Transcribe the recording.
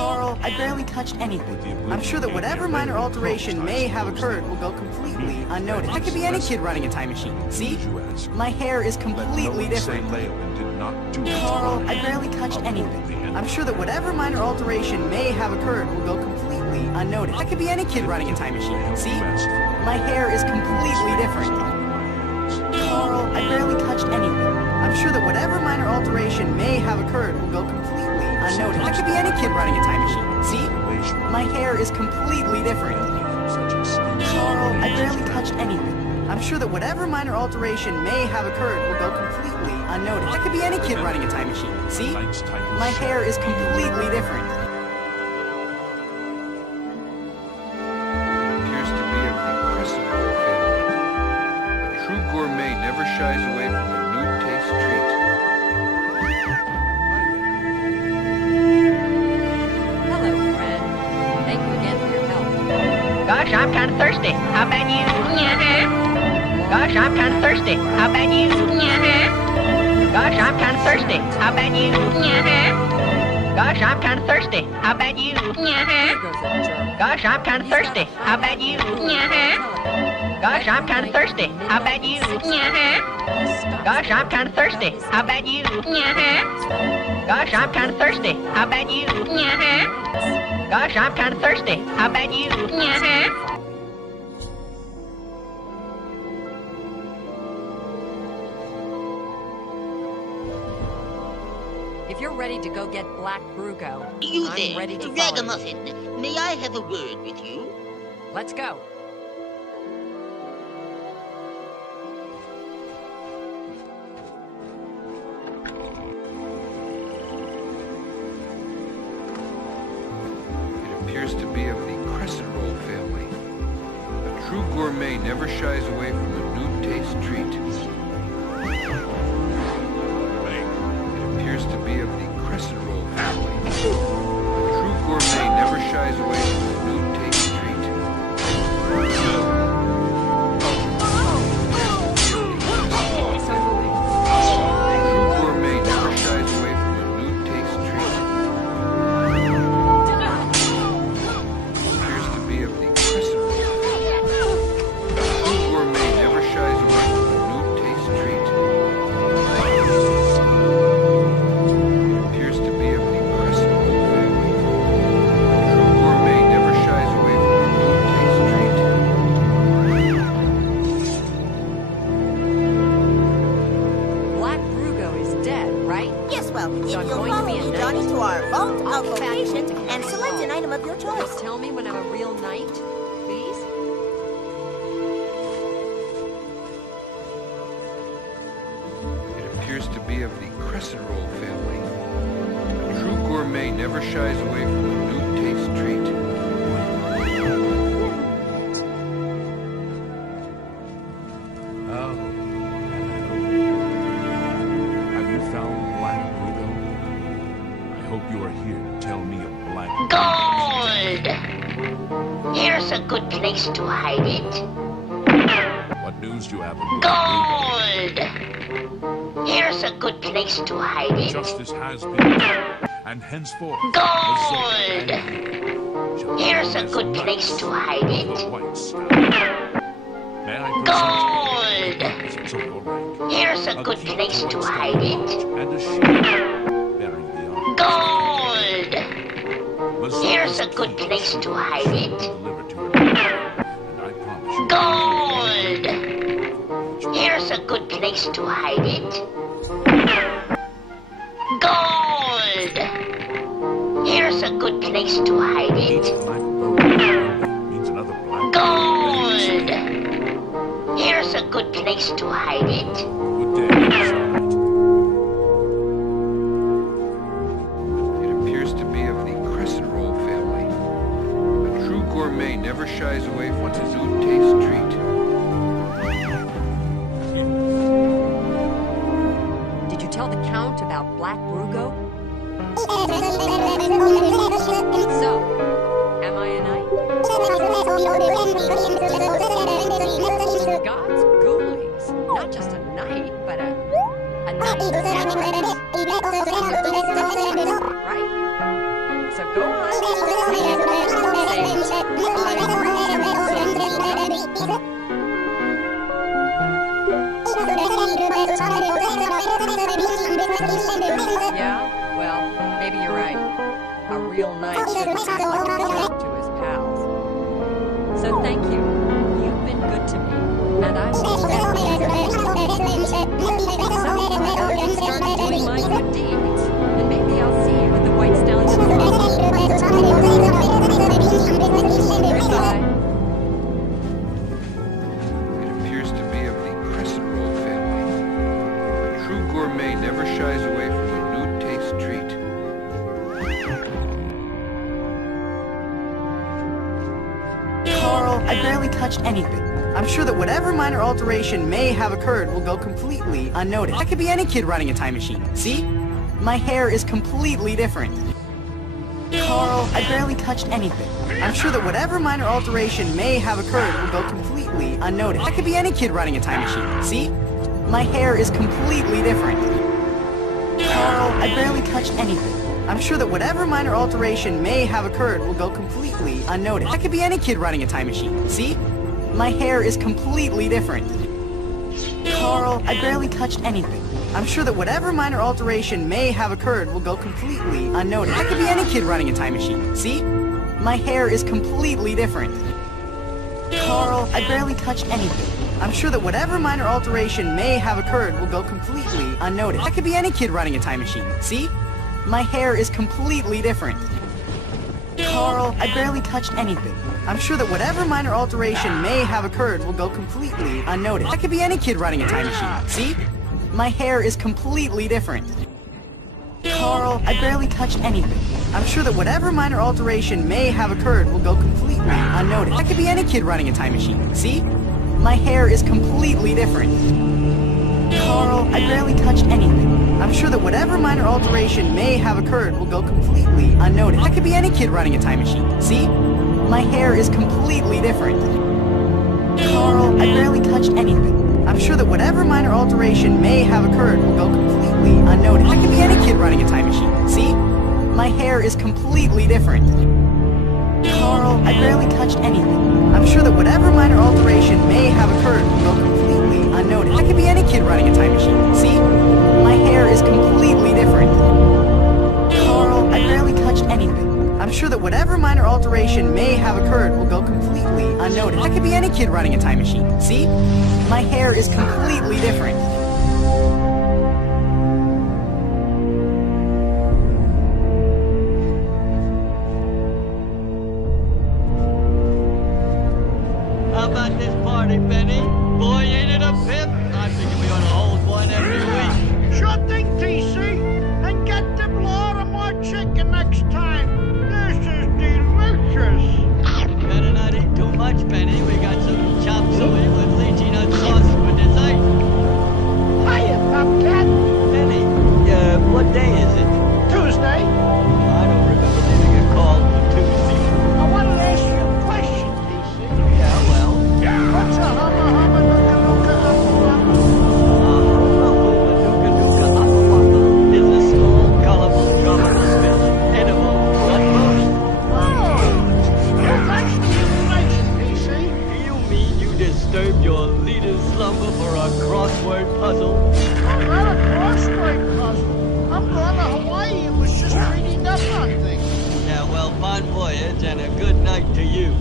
Carl, I barely touched anything. I'm sure that whatever minor alteration may have occurred will go completely unnoticed. I could be any kid running a time machine. See? My hair is completely different. Carl, I barely touched anything. I'm sure that whatever minor alteration may have occurred will go completely unnoticed. I could be any kid running a time machine. See? My hair is completely different. Carl, I barely touched anything. I'm sure that whatever minor alteration may have occurred will go completely unnoticed. I could be any kid running a time machine. See? My hair is completely different. Carl, I barely touched anything. I'm sure that whatever minor alteration may have occurred will go completely unnoticed. I could be any kid running a time machine. See? My hair is completely different. Appears to be of the crescent roll family. A true gourmet never shies away from a new taste treat. Hello, friend. Thank you again for your help. Gosh, I'm kind of thirsty. How about you? Gosh, I'm kind of thirsty. How about you? Gosh, I'm kind of thirsty. How about you? Gosh, I'm kind of thirsty. How about you? Gosh, I'm kind of thirsty. How about you? Gosh, I'm kind of thirsty. How about you? Gosh, I'm kind of thirsty. How about you? Gosh, I'm kind of thirsty. How about you? Gosh, I'm kind of thirsty. How about you? If you're ready to go get Black Brugo, You I'm there, ready to follow you. Ragamuffin. May I have a word with you? Let's go. It appears to be of the crescent roll family. A true gourmet never shies away from a new taste treat. It appears to be of the crescent roll family. A true gourmet never shies away from a new taste treat. True gourmet never shies away from a new taste treat. Appears to be of the crescent roll family. True gourmet never shies away from a new taste treat. It appears to be of the crescent roll family. True gourmet never shies away from a new taste treat. Black Brugo is dead, right? Yes, well, if So I'm you'll going to follow be a me, knight? Johnny, to our vault I'll of be back location to and select an item of your choice. Just tell me when I'm a real knight, please. It appears to be of the crescent roll family. A true gourmet never shies away from a new taste treat. Oh, hello. Have you found Black Widow? I hope you are here to tell me of Black Gold! Here's a good place to hide it. What news do you have of Black Gold! Here's a good place to hide Widow? it. Justice has been done, and henceforth Gold! the Sega shall Here's a rise good knights place to of hide the it. White Star. May I Gold! present you the of your rank? Here's a good key place to White Star hide it. watch and a shield bearing the arms. Gold! Mazzo's Here's a good keys place to hide it. delivered to her and I promise you. Gold! Here's a good place to hide it. Gold! Here's a good place to hide it. Black Widow means another black Gold! Here's a good place to hide it. Good day, Starlight. It appears to be of the crescent roll family. A true gourmet never shies away from a new taste treat. Did you tell the Count about Black Brugo? So, am I a knight? God's ghoulies. Not just a knight, but a knight. Right? So go on. A real knight shouldn't talk to his pals. So thank you. You've been good to me, and I will stand by you. So, I heard you started doing my good deeds, and maybe I'll see you at the White Stallion Cross. Goodbye. It appears to be of the crescent roll family. A true gourmet never shies away from a new taste treat. Carl, I barely touched anything. I'm sure that whatever minor alteration may have occurred will go completely unnoticed. I could be any kid running a time machine. See? My hair is completely different. Carl, I barely touched anything. I'm sure that whatever minor alteration may have occurred will go completely unnoticed. I could be any kid running a time machine. See? My hair is completely different. Carl, I barely touched anything. I'm sure that whatever minor alteration may have occurred will go completely unnoticed. I could be any kid running a time machine. See? My hair is completely different. Carl, I barely touched anything. I'm sure that whatever minor alteration may have occurred will go completely unnoticed. I could be any kid running a time machine. See? My hair is completely different. Carl, I barely touched anything. I'm sure that whatever minor alteration may have occurred will go completely unnoticed. I could be any kid running a time machine. See? My hair is completely different. Carl, I barely touched anything. I'm sure that whatever minor alteration may have occurred will go completely unnoticed. I could be any kid running a time machine. See? My hair is completely different. Carl, I barely touched anything. I'm sure that whatever minor alteration may have occurred will go completely unnoticed. I could be any kid running a time machine. See? My hair is completely different. Carl, I barely touched anything. I'm sure that whatever minor alteration may have occurred will go completely unnoticed. I could be any kid running a time machine. See? My hair is completely different. Carl, I barely touched anything. I'm sure that whatever minor alteration may have occurred will go completely unnoticed. I could be any kid running a time machine. See? My hair is completely different. Carl, I barely touched anything. I'm sure that whatever minor alteration may have occurred will go completely unnoticed. I could be any kid running a time machine. See? My hair is completely different. Carl, I barely touched anything. I'm sure that whatever minor alteration may have occurred will go completely unnoticed. I could be any kid running a time machine. See? My hair is completely different. How about this party, Benny? Boy, ain't it a pip? I figure we ought to hold one every week. Sure thing, TC. And get them a lot of more chicken next time. This is delicious. Better not eat too much, Benny. We got some chop suey with lychee nut sauce for dessert. Hiya, Bobcat. Benny, what day is it? Tuesday. I don't remember leaving a call for Tuesday. I wanted to ask you a question, TC. Yeah, well. What's a humma humma nuka nuka uppa wappa? Is a small, colorful, tropical fish, edible, but most. Oh, well, thanks for the information, TC. Do you mean you disturbed your leader's slumber for a crossword puzzle? Oh, not a crossword puzzle. I'm going to Hawaii and was just reading up on things. Yeah, well, bon voyage and a good night to you.